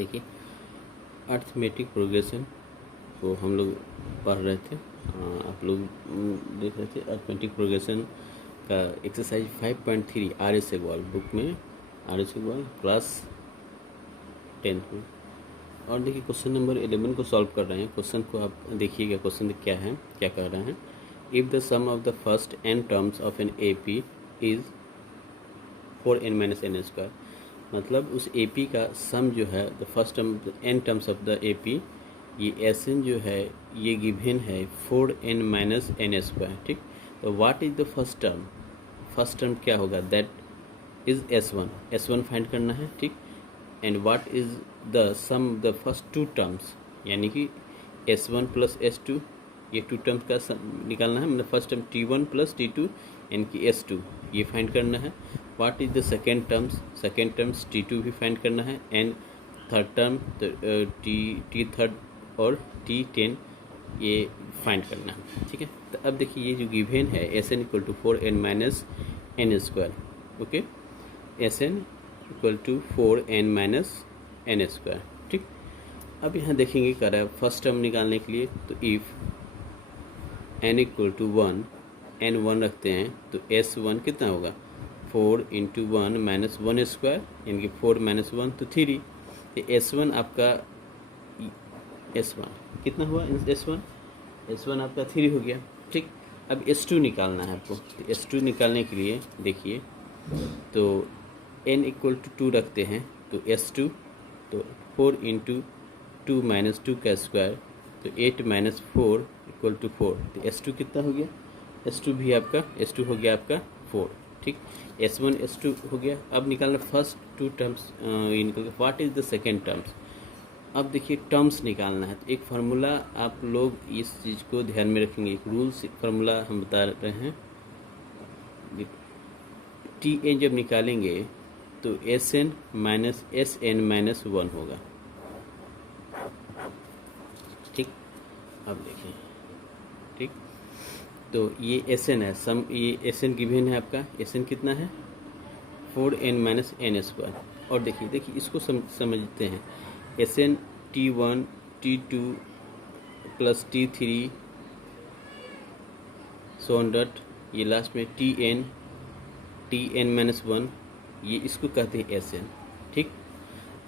देखिए arithmetic progression को हम लोग पढ़ रहे थे, आप लोग देख रहे थे अर्थमेटिक प्रोग्रेशन का exercise 5.3 R S Agarwal book में, R S Agarwal class 10th में। और देखिए क्वेश्चन नंबर 11 को सॉल्व कर रहे हैं। क्वेश्चन को आप देखिएगा, क्वेश्चन क्या है, क्या कर रहे हैं। If the sum of the first n terms of an A P is 4n-n², मतलब उस ए पी का सम जो है the first term n terms of the A P, ये एस एन जो है ये गिवन है 4n-n²। ठीक, तो what is the first term, first term क्या होगा, that is S one find करना है। ठीक, and what is the sum the first two terms, यानी कि s1 प्लस s2, ये टू टर्म्स का सम निकालना है, मतलब first term t1 plus t2 यानी कि s2, ये फाइंड करना है। What is the second terms, second terms t2 भी फाइंड करना है, and third term T third और t10 ये फाइंड करना है। ठीक है, तो अब देखिए ये जो गिवन है Sn equal to 4n-n², okay, Sn equal to 4n-n²। ठीक, अब यहाँ देखेंगे कर रहा है फर्स्ट टर्म निकालने के लिए, तो if n equal to 1, n 1 रखते हैं तो s1 कितना होगा 4 इंटू 1 माइनस 1², यानी कि 4 माइनस 1 तो 3। तो s1 आपका s1 कितना हुआ, s1 आपका 3 हो गया। ठीक, अब s2 निकालना है आपको। तो s2 निकालने के लिए देखिए, तो n इक्वल टू 2 रखते हैं तो s2, तो 4 इंटू 2 माइनस 2 का स्क्वायर, तो 8 माइनस 4 इक्वल टू 4। तो s2 कितना हो गया, s2 भी आपका s2 हो गया आपका 4। ठीक, s1 s2 हो गया। अब निकालना फर्स्ट टू टर्म्स, ये निकल गया। What is the second terms, अब देखिए टर्म्स निकालना है। तो एक फार्मूला आप लोग इस चीज़ को ध्यान में रखेंगे, एक रूल्स फार्मूला हम बता रहे हैं। टी एन जब निकालेंगे तो S n minus S n minus 1 होगा। ठीक, अब देखिए, ठीक, तो ये एस एन है, सम ये एस एन गिवन है आपका, एस एन कितना है 4n-n²। और देखिए इसको समझते हैं, S N t1 t2 plus t3 100, ये लास्ट में tn-1, ये इसको कहते हैं एस एन। ठीक,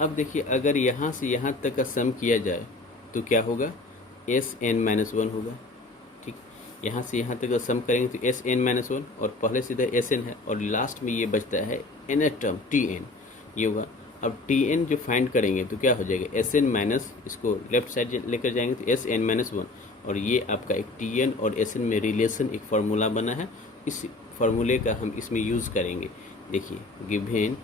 अब देखिए अगर यहाँ से यहाँ तक का सम किया जाए तो क्या होगा, Sn-1 होगा। ठीक, यहाँ से यहाँ तक का सम करेंगे तो Sn-1, और पहले सीधा Sn है, और लास्ट में ये बचता है nth टर्म Tn, ये होगा। अब Tn जो फाइंड करेंगे तो क्या हो जाएगा, Sn माइनस, इसको लेफ्ट साइड लेकर जाएंगे तो Sn-1, और ये आपका एक Tn और Sn में रिलेशन एक फार्मूला बना है, इस फार्मूले का हम इसमें यूज़ करेंगे। देखिए given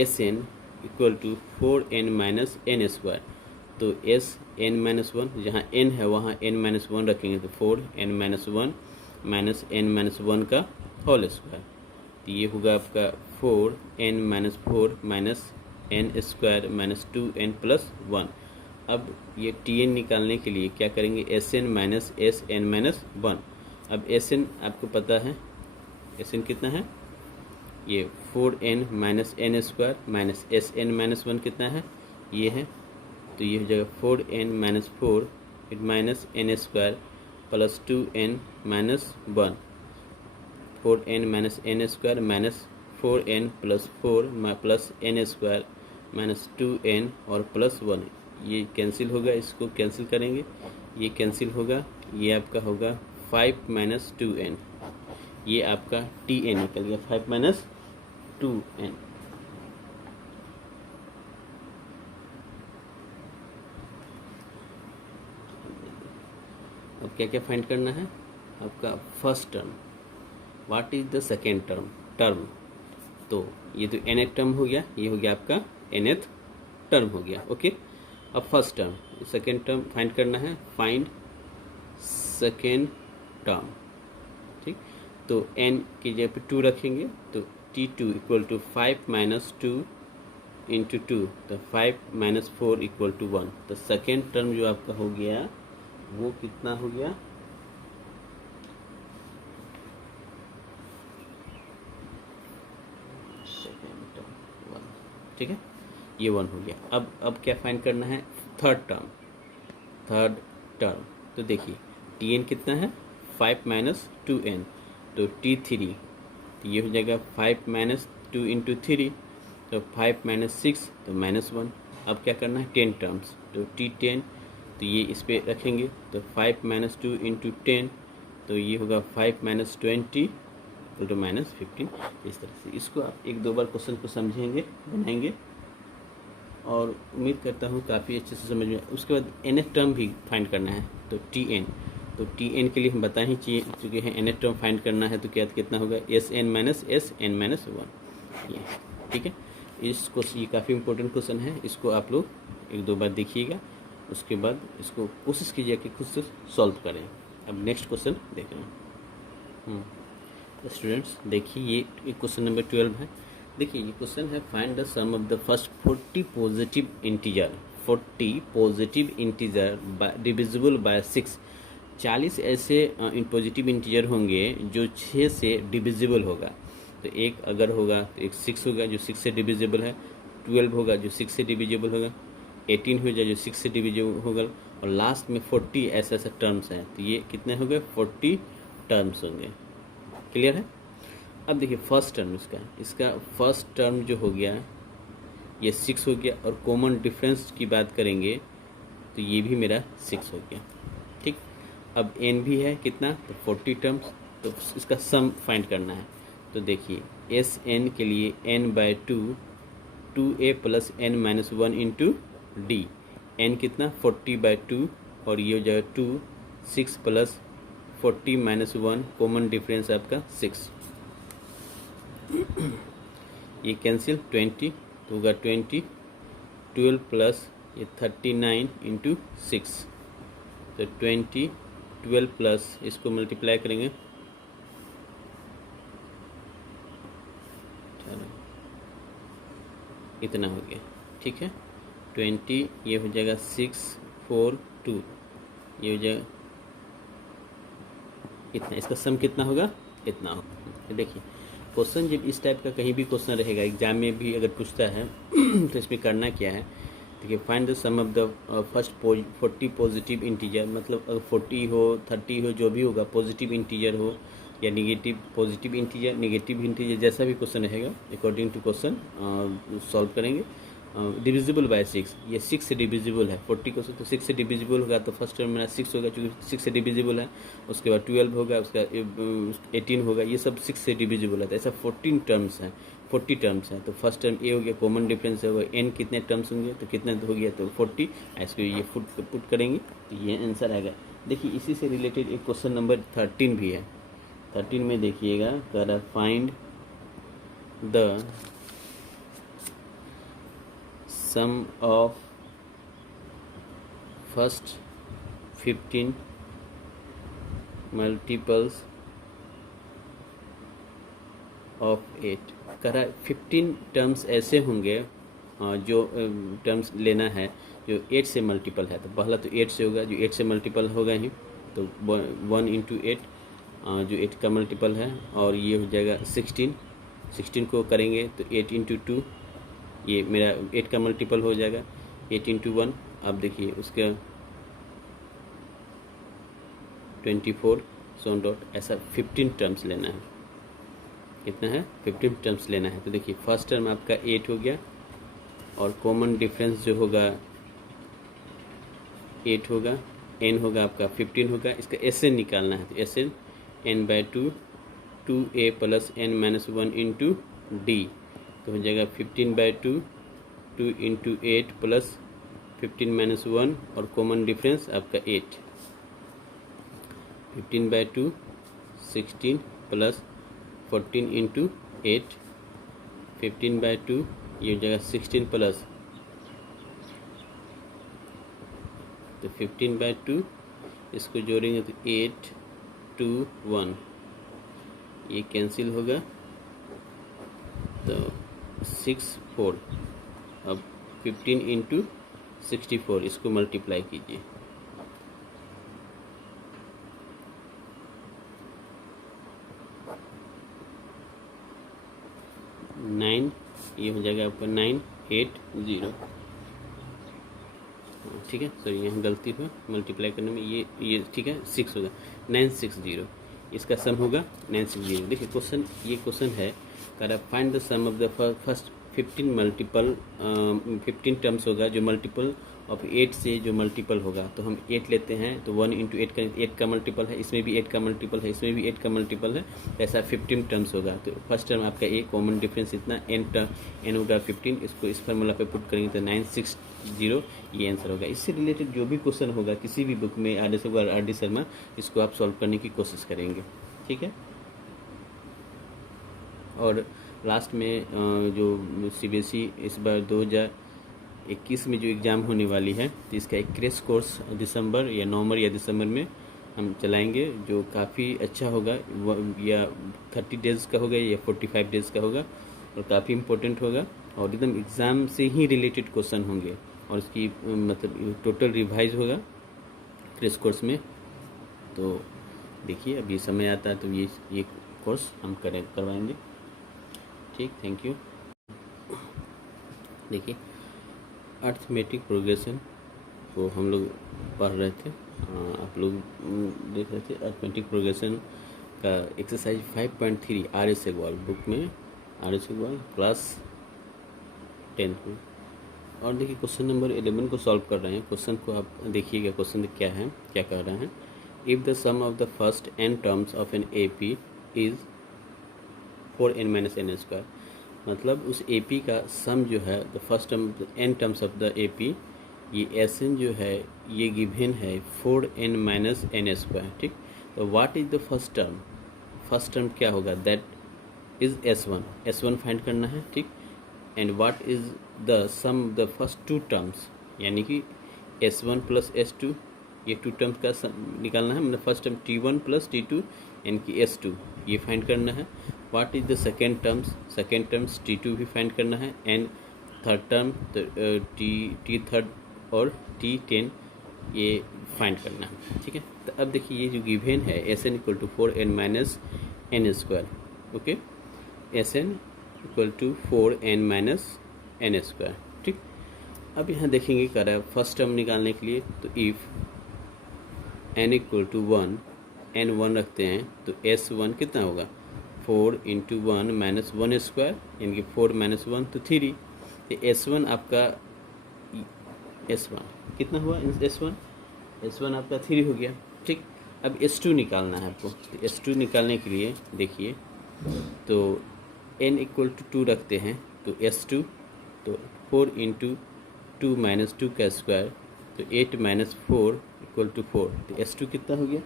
Sn equal to 4n-n², तो Sn-1, जहाँ n है वहाँ n-1 रखेंगे तो 4n-1 माइनस n-1 का होल स्क्वायर, तो ये होगा आपका 4n-4 minus n² minus 2n plus 1। अब ये Tn निकालने के लिए क्या करेंगे, Sn माइनस Sn-1। अब Sn आपको पता है, Sn कितना है, ये 4n minus n² minus Sn-1 कितना है, ये है, तो ये हो जाएगा 4n minus 4 minus n² plus 2n minus 1, 4n minus n² minus 4n plus 4 plus n² minus 2n और प्लस 1, ये कैंसिल होगा, इसको कैंसिल करेंगे, ये कैंसिल होगा, ये आपका होगा 5 माइनस 2n, ये आपका Tn निकल गया 5 माइनस 2n। अब क्या क्या फाइंड करना है, आपका first term, what is the second term, तो ये तो nth टर्म हो गया, ये हो गया आपका nth टर्म हो गया। ओके, अब first term, second term find करना है, फाइंड सेकेंड टर्म। ठीक, तो n की जगह पे 2 रखेंगे तो t2 equal to 5 minus 2 into 2, तो 5 माइनस 4 इक्वल टू 1। तो सेकेंड टर्म जो आपका हो गया वो कितना हो गया, सेकेंड टर्म 1। ठीक है, ये 1 हो गया। अब क्या फाइंड करना है, थर्ड टर्म। तो देखिए Tn कितना है 5 माइनस 2n, तो T3 तो ये हो जाएगा 5 माइनस 2 इंटू 3, तो 5 माइनस 6 तो -1। अब क्या करना है 10 टर्म्स, तो T10 तो ये इस पर रखेंगे, तो 5 माइनस 2 इंटू 10 तो ये होगा 5 माइनस 20 तो -15। इस तरह से इसको आप एक दो बार क्वेश्चन को समझेंगे, बनाएंगे, और उम्मीद करता हूँ काफ़ी अच्छे से समझ में। उसके बाद nth टर्म भी फाइंड करना है, तो Tn, तो Tn के लिए हम बता ही चुके हैं, nth टर्म फाइंड करना है तो क्या कितना होगा Sn माइनस Sn माइनस 1। ये ठीक है, इसको ये काफ़ी इंपॉर्टेंट क्वेश्चन है, इसको आप लोग एक दो बार देखिएगा, उसके बाद इसको कोशिश कीजिए कि खुद से सॉल्व करें। अब नेक्स्ट क्वेश्चन देख रहे हैं स्टूडेंट्स, देखिए ये क्वेश्चन नंबर 12 है। देखिए ये क्वेश्चन है, find the sum of the first 40 positive integer, 40 positive integer divisible by 6। 40 ऐसे पॉजिटिव इंटीजर होंगे जो 6 से डिविजिबल होगा। तो एक अगर होगा तो एक 6 होगा जो 6 से डिविजिबल है, 12 होगा जो 6 से डिविजिबल होगा, 18 हो जाए जो 6 से डिविजिबल होगा, और लास्ट में 40 ऐसे ऐसे टर्म्स हैं। तो ये कितने हो गए 40 टर्म्स होंगे। क्लियर है। अब देखिए फर्स्ट टर्म इसका फर्स्ट टर्म जो हो गया ये 6 हो गया, और कॉमन डिफरेंस की बात करेंगे तो ये भी मेरा 6 हो गया। ठीक, अब n भी है कितना, तो 40 टर्म्स, तो इसका सम फाइंड करना है। तो देखिए एस एन के लिए n/2 2a plus n minus 1 into d, n कितना 40/2, और ये हो जाएगा 2, 6 प्लस 40 माइनस 1, कॉमन डिफरेंस आपका 6, ये कैंसिल 20 तो होगा 20, 12 प्लस ये 39 इंटू 6, तो 20, 12 प्लस इसको मल्टीप्लाई करेंगे, इतना हो गया। ठीक है, 20 ये हो जाएगा 6, 4, 2, ये हो जाएगा इतना, इसका सम कितना होगा इतना होगा। देखिए क्वेश्चन जब इस टाइप का कहीं भी क्वेश्चन रहेगा एग्जाम में भी अगर पूछता है तो इसमें करना क्या है, देखिए find the sum of the first 40 positive integer, मतलब अगर 40 हो 30 हो जो भी होगा, पॉजिटिव इंटीजर हो या negative, positive integer negative integer जैसा भी क्वेश्चन रहेगा अकॉर्डिंग टू क्वेश्चन सॉल्व करेंगे। डिविजिबल बाय 6, ये 6 से डिविजिबल है 40 क्वेश्चन, तो 6 से डिविजिबल होगा तो फर्स्ट टर्म मेरा 6 होगा क्योंकि 6 से डिविजिबल है, उसके बाद 12 होगा, उसका 18 होगा, ये सब 6 से डिविजिबल है। तो ऐसा 14 टर्म्स हैं, 40 टर्म्स हैं। तो फर्स्ट टर्म ए हो गया, कॉमन डिफरेंस होगा n कितने टर्म्स होंगे तो कितने हो गया तो 40, इसको ये पुट करेंगे तो ये आंसर आएगा। देखिए इसी से रिलेटेड एक क्वेश्चन नंबर 13 भी है। 13 में देखिएगा कर find the sum of first 15 multiples of 8। करा 15 टर्म्स ऐसे होंगे जो टर्म्स लेना है जो 8 से मल्टीपल है। तो पहला तो 8 से होगा, जो 8 से मल्टीपल होगा ही, तो 1 इंटू 8 जो 8 का मल्टीपल है, और ये हो जाएगा 16 को करेंगे तो 8 इंटू 2 ये मेरा 8 का मल्टीपल हो जाएगा, 8 इंटू 1। अब देखिए उसका 24 सो डॉट, ऐसा 15 टर्म्स लेना है। कितना है 15 टर्म्स लेना है। तो देखिए फर्स्ट टर्म आपका 8 हो गया, और कॉमन डिफरेंस जो होगा 8 होगा, n होगा आपका 15 होगा, इसका Sn निकालना है। तो Sn n/2 2a plus n minus 1 into D, तो हो जाएगा 15/2 2 इंटू 8 प्लस 15 माइनस 1, और कॉमन डिफरेंस आपका 8, 15/2 16 प्लस 14 इंटू 8, 15/2 ये हो जाएगा 16 प्लस, तो 15/2 इसको जोड़ेंगे तो 8 2 1 ये कैंसिल होगा, तो 6 4। अब 15 इंटू 64 इसको मल्टीप्लाई कीजिए, 9 ये हो जाएगा आपका 9 960, ठीक है, सॉरी यहाँ गलती हुआ मल्टीप्लाई करने में, ये ठीक है 6 होगा 960, इसका सम होगा 960। देखिए क्वेश्चन, ये क्वेश्चन है कह find the sum of the first 15 terms होगा जो मल्टीपल ऑफ 8 से जो मल्टीपल होगा, तो हम 8 लेते हैं तो 1 इंटू 8 का 8 का मल्टीपल है, इसमें भी 8 का मल्टीपल है, इसमें भी 8 का मल्टीपल है, ऐसा 15 टर्म्स होगा। तो फर्स्ट टर्म आपका ए, कॉमन डिफरेंस इतना एन होगा 15, इसको इस फार्मूला पे पुट करेंगे तो 960 ये आंसर होगा। इससे रिलेटेड जो भी क्वेश्चन होगा किसी भी बुक में आर डी शर्मा, इसको आप सॉल्व करने की कोशिश करेंगे, ठीक है। और लास्ट में जो CBSE इस बार 2021 में जो एग्ज़ाम होने वाली है, तो इसका एक क्रैश कोर्स दिसंबर या नवंबर या दिसंबर में हम चलाएंगे, जो काफ़ी अच्छा होगा, या 30 डेज़ का होगा या 45 डेज़ का होगा, और काफ़ी इम्पोर्टेंट होगा, और एकदम एग्ज़ाम से ही रिलेटेड क्वेश्चन होंगे, और इसकी मतलब टोटल रिवाइज होगा क्रैश कोर्स में। तो देखिए अभी समय आता है तो ये कोर्स हम करवाएंगे, ठीक। Thank you. देखिए अर्थमेटिक प्रोग्रेशन को हम लोग पढ़ रहे थे, आप लोग देख रहे थे अर्थमेटिक प्रोग्रेशन का एक्सरसाइज 5.3 RS अग्रवाल बुक में, RS अग्रवाल क्लास 10 में। और देखिए क्वेश्चन नंबर 11 को सॉल्व कर रहे हैं। क्वेश्चन को आप देखिएगा, क्वेश्चन क्या है, क्या कह रहे हैं। If the sum of the first n terms of an AP is 4n-n², मतलब उस AP का सम जो है the first term n terms of the AP, ये Sn जो है ये गिवन है 4n-n², ठीक। तो what is the first term, first term क्या होगा, दैट इज S1 फाइंड करना है, ठीक। And what is the sum the first two terms, यानी कि S1 प्लस S2, ये टू टर्म्स का निकालना है, मतलब first term T1 plus T2 यानी कि S2, ये फाइंड करना है। What is the second terms T2 भी फाइंड करना है, and third term T third और T10 ये फाइंड करना है, ठीक है। तो अब देखिए ये जो गिवन है Sn equal to 4n-n², okay, Sn equal to 4n-n², ठीक। अब यहाँ देखेंगे कर रहा है फर्स्ट टर्म निकालने के लिए, तो if n equal to 1, n 1 रखते हैं तो S1 कितना होगा 4 इंटू 1 माइनस 1² यानी कि 4 माइनस 1 तो 3। तो S1 आपका S1 कितना हुआ, S1 आपका 3 हो गया, ठीक। अब S2 निकालना है आपको, तो S2 निकालने के लिए देखिए तो n इक्वल टू 2 रखते हैं तो S2, तो 4 इंटू 2 माइनस 2 का स्क्वायर, तो 8 माइनस 4 इक्वल टू 4। तो S2 कितना हो गया,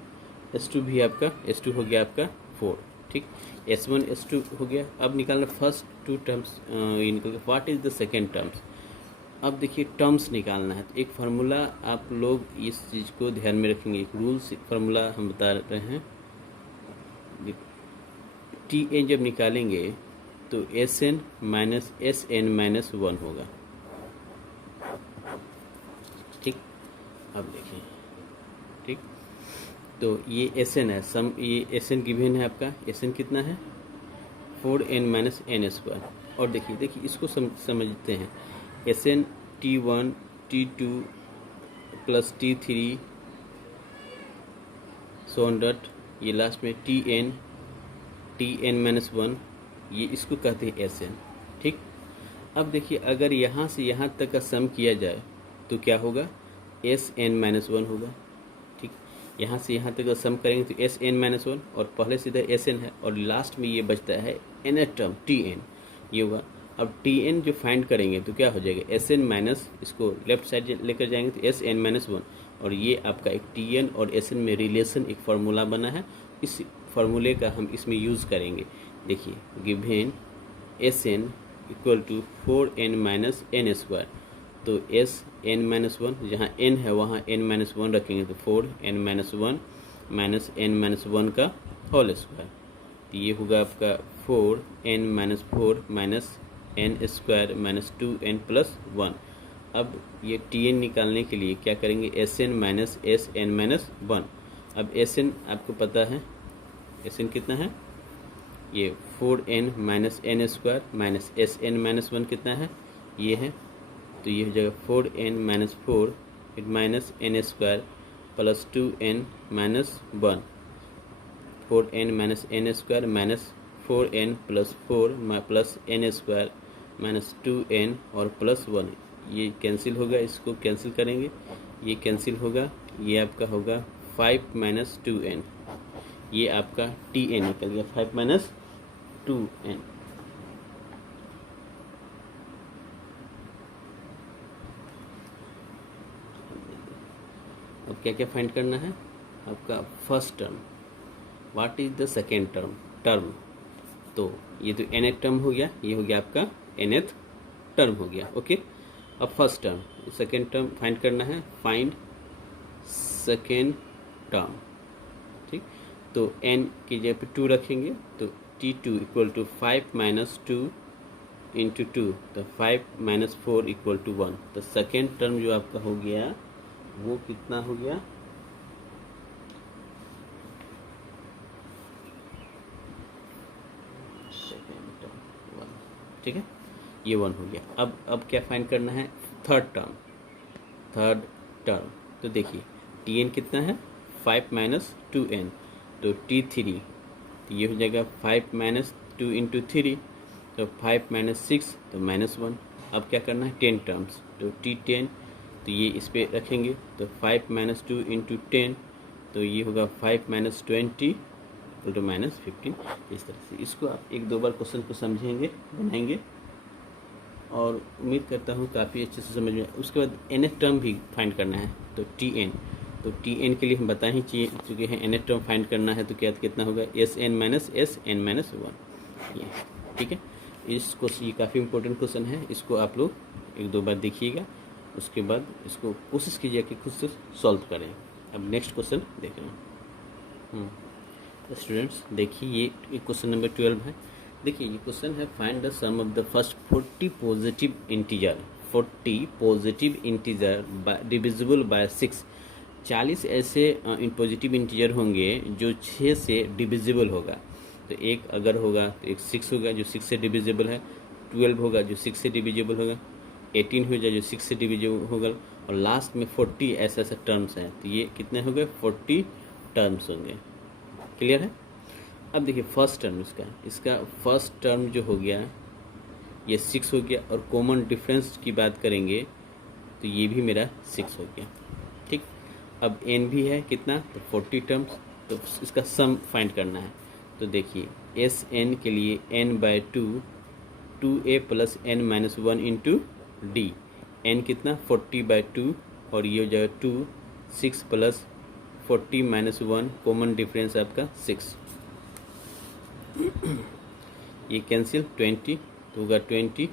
S2 भी आपका S2 हो गया आपका 4, ठीक। S1 S2 हो गया। अब निकालना फर्स्ट टू टर्म्स, निकल what is the second terms. अब देखिए टर्म्स निकालना है, तो एक फार्मूला आप लोग इस चीज़ को ध्यान में रखेंगे, एक रूल्स फार्मूला हम बता रहे हैं। Tn जब निकालेंगे तो Sn माइनस Sn-1 होगा, ठीक। अब देखिए, ठीक, तो ये Sn है, सम ये Sn गिवन है आपका, Sn कितना है 4n-n²। और देखिए इसको समझते हैं, Sn T1 T2 plus T3 100, ये लास्ट में Tn-1, ये इसको कहते हैं Sn, ठीक। अब देखिए अगर यहाँ से यहाँ तक का सम किया जाए तो क्या होगा, Sn-1 होगा, ठीक। यहाँ से यहाँ तक का सम करेंगे तो Sn-1, और पहले सीधा Sn है, और लास्ट में ये बचता है nth टर्म Tn, ये होगा। अब Tn जो फाइंड करेंगे तो क्या हो जाएगा, Sn माइनस, इसको लेफ्ट साइड लेकर जाएंगे तो Sn-1, और ये आपका एक Tn और Sn में रिलेशन एक फार्मूला बना है, इस फार्मूले का हम इसमें यूज़ करेंगे। देखिए given Sn equal to 4n-n², तो Sn-1 जहाँ n है वहाँ n-1 रखेंगे तो 4n-1 माइनस n-1 का होल स्क्वायर, तो ये होगा आपका 4n-4 minus n² minus 2n plus 1। अब ये Tn निकालने के लिए क्या करेंगे, Sn माइनस Sn-1। अब Sn आपको पता है, Sn कितना है, ये 4n-n² माइनस Sn-1 कितना है ये है, तो ये हो जाएगा 4n माइनस 4 फिर minus n square plus 2n minus 1, 4n minus n square minus 4n plus 4 plus n square minus 2n और प्लस 1, ये कैंसिल होगा, इसको कैंसिल करेंगे, ये कैंसिल होगा, ये आपका होगा 5 माइनस 2n, ये आपका tn निकल गया 5 माइनस 2n। अब क्या क्या फाइंड करना है आपका first term, what is the second term, तो ये तो nth टर्म हो गया, ये हो गया आपका nth टर्म हो गया। ओके, अब first term, second term find करना है, फाइंड सेकेंड टर्म। ठीक, तो n की जगह पे 2 रखेंगे, तो t2 equal to 5 minus 2 into 2, तो 5 माइनस 4 इक्वल टू 1, तो सेकेंड टर्म जो आपका हो गया वो कितना हो गया, सेकेंड टर्म 1। ठीक है, ये 1 हो गया। अब क्या फाइंड करना है, थर्ड टर्म, तो देखिए tn कितना है 5 माइनस 2n, तो t3, तो ये हो जाएगा 5 माइनस 2 इंटू 3, तो 5 माइनस 6, तो माइनस 1। अब क्या करना है 10 टर्म्स, तो t10, तो ये इस पर रखेंगे, तो 5 माइनस 2 इंटू 10, तो ये होगा 5 माइनस 20 इक्वल टू माइनस 15। इस तरह से इसको आप एक दो बार क्वेश्चन को समझेंगे, बनाएंगे, और उम्मीद करता हूँ काफ़ी अच्छे से समझ में। उसके बाद nth टर्म भी फाइंड करना है, तो tn, तो tn के लिए हम बता ही चुके हैं, nth टर्म फाइंड करना है, तो क्या कितना होगा sn माइनस sn माइनस 1, ये ठीक है। इसको, ये काफ़ी इंपॉर्टेंट क्वेश्चन है, इसको आप लोग एक दो बार देखिएगा, उसके बाद इसको कोशिश कीजिए कि खुद से सॉल्व करें। अब नेक्स्ट क्वेश्चन देख रहे हैं स्टूडेंट्स, देखिए ये क्वेश्चन नंबर 12 है। देखिए ये क्वेश्चन है, find the sum of the first 40 positive integer, 40 positive integer divisible by 6। 40 ऐसे पॉजिटिव इंटीजर होंगे जो 6 से डिविजिबल होगा, तो एक अगर होगा तो एक 6 होगा जो 6 से डिविजिबल है, 12 होगा जो 6 से डिविजिबल होगा, 18 हो जाए जो 6 से डिविजिबल होगा, और लास्ट में 40 ऐसे ऐसे टर्म्स हैं, तो ये कितने हो गए 40 टर्म्स होंगे। क्लियर है। अब देखिए फर्स्ट टर्म, इसका फर्स्ट टर्म जो हो गया ये 6 हो गया, और कॉमन डिफरेंस की बात करेंगे तो ये भी मेरा 6 हो गया। ठीक, अब n भी है कितना, तो 40 टर्म्स, तो इसका सम फाइंड करना है। तो देखिए एस एन के लिए n by 2a plus n minus 1 into d, n कितना 40 बाय 2, और ये हो जाएगा 2, 6 प्लस 40 माइनस 1, कॉमन डिफरेंस आपका 6, ये कैंसिल 20, तो होगा 20,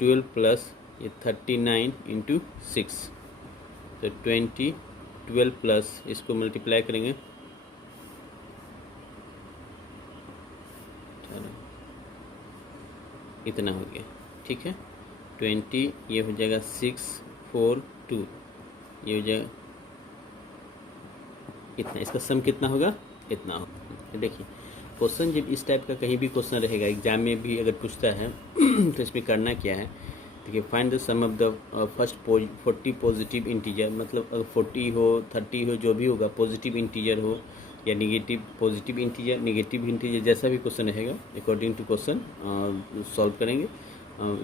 12 प्लस ये 39 इंटू 6, तो 20, 12 प्लस इसको मल्टीप्लाई करेंगे, इतना हो गया। ठीक है, 20, ये हो जाएगा 6, 4, 2, ये हो जाएगा इतना, इसका सम कितना होगा, इतना होगा। देखिए क्वेश्चन जब इस टाइप का कहीं भी क्वेश्चन रहेगा एग्जाम में भी अगर पूछता है तो इसमें करना क्या है, देखिए find the sum of the first 40 positive integer, मतलब अगर 40 हो 30 हो जो भी होगा, पॉजिटिव इंटीजर हो या negative, positive integer negative integer, जैसा भी क्वेश्चन रहेगा अकॉर्डिंग टू क्वेश्चन सॉल्व करेंगे।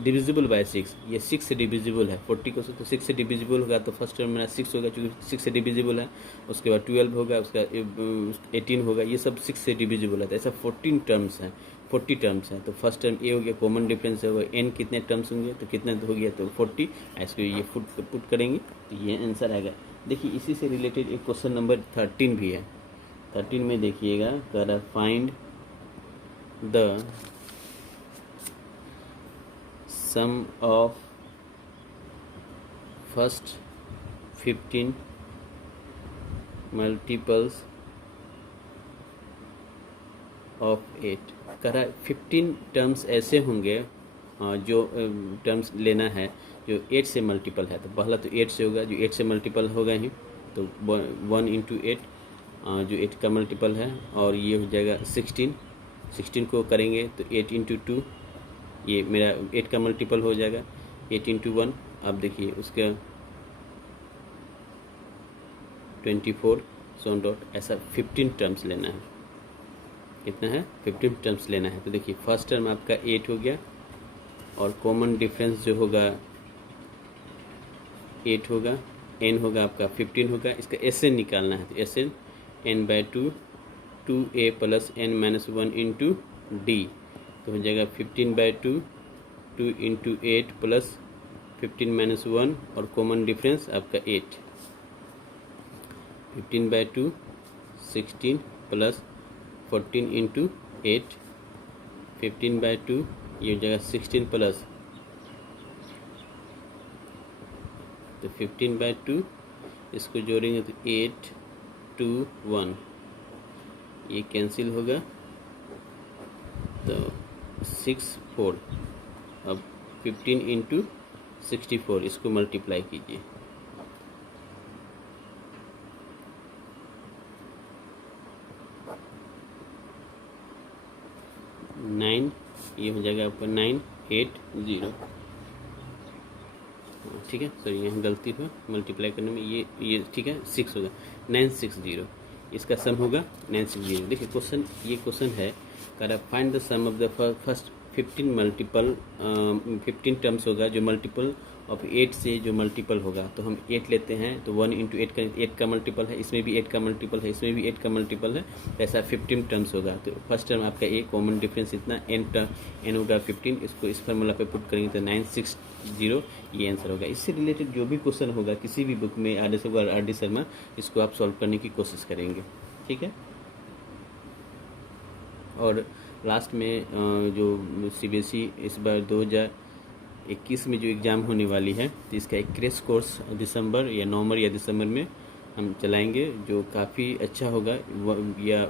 डिविजिबल बाय 6, ये 6 से डिविजिबल है 40 क्वेश्चन, तो 6 से डिविजिबल होगा, तो फर्स्ट टर्म मेरा 6 होगा क्योंकि 6 से डिविजिबल है, उसके बाद 12 होगा, उसका 18 होगा, ये सब 6 से डिविजिबल है, तो ऐसा 40 टर्म्स हैं, तो फर्स्ट टर्म ए हो गया, कॉमन डिफरेंस होगा, n कितने टर्म्स होंगे, तो कितने हो गया, तो 40, ऐसे ये पुट करेंगे तो ये आंसर आएगा। देखिए इसी से रिलेटेड एक क्वेश्चन नंबर 13 भी है, 13 में देखिएगा, कर find the sum of first 15 multiples of 8। करा 15 टर्म्स ऐसे होंगे जो टर्म्स लेना है जो 8 से मल्टीपल है, तो पहला तो 8 से होगा, जो 8 से मल्टीपल होगा ही, तो 1 इंटू 8 जो 8 का मल्टीपल है, और ये हो जाएगा 16 को करेंगे तो 8 इंटू 2, ये मेरा 8 का मल्टीपल हो जाएगा, 8 इंटू 1, अब देखिए उसका 24 सो डॉट, ऐसा 15 टर्म्स लेना है। कितना है? 15 टर्म्स लेना है। तो देखिए फर्स्ट टर्म आपका 8 हो गया और कॉमन डिफरेंस जो होगा 8 होगा, n होगा आपका 15 होगा। इसका Sn निकालना है, तो Sn n/2 2a plus n minus 1 into D, तो हो जाएगा 15/2 2 इंटू 8 प्लस 15 माइनस 1 और कॉमन डिफरेंस आपका 8, 15/2 16 प्लस 14 इंटू 8, 15/2 ये हो जाएगा 16 प्लस, तो 15/2 इसको जोड़ेंगे तो 8 2 1, ये कैंसिल होगा तो 6 4। अब 15 इंटू 64 इसको मल्टीप्लाई कीजिए, नाइन, ये हो जाएगा आपका 980। ठीक है, सॉरी यहाँ गलती हुआ मल्टीप्लाई करने में, ये ठीक है 6 होगा 960, इसका सम होगा 960। देखिए क्वेश्चन, ये क्वेश्चन है कह find the sum of the first 15 multiple 15 terms होगा जो मल्टीपल ऑफ 8 से जो मल्टीपल होगा। तो हम 8 लेते हैं तो 1 इंटू 8 का 8 का मल्टीपल है, इसमें भी 8 का मल्टीपल है, इसमें भी 8 का मल्टीपल है, ऐसा 15 टर्म्स होगा। तो फर्स्ट टर्म आपका ए कॉमन डिफरेंस इतना n होगा 15, इसको इस फार्मूला पे पुट करेंगे तो 960 ये आंसर होगा। इससे रिलेटेड जो भी क्वेश्चन होगा किसी भी बुक में आर डी शर्मा, इसको आप सॉल्व करने की कोशिश करेंगे। ठीक है, और लास्ट में जो CBSE इस बार 2021 में जो एग्ज़ाम होने वाली है, तो इसका एक क्रैश कोर्स दिसंबर या नवंबर या दिसंबर में हम चलाएंगे, जो काफ़ी अच्छा होगा, या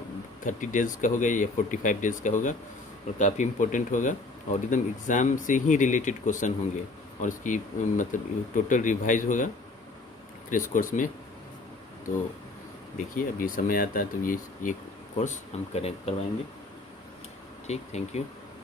30 डेज़ का होगा या 45 डेज़ का होगा, और काफ़ी इम्पोर्टेंट होगा, और एकदम एग्ज़ाम से ही रिलेटेड क्वेश्चन होंगे, और इसकी मतलब टोटल रिवाइज होगा क्रैश कोर्स में। तो देखिए अभी समय आता है तो ये कोर्स हम करवाएंगे। ठीक, थैंक यू।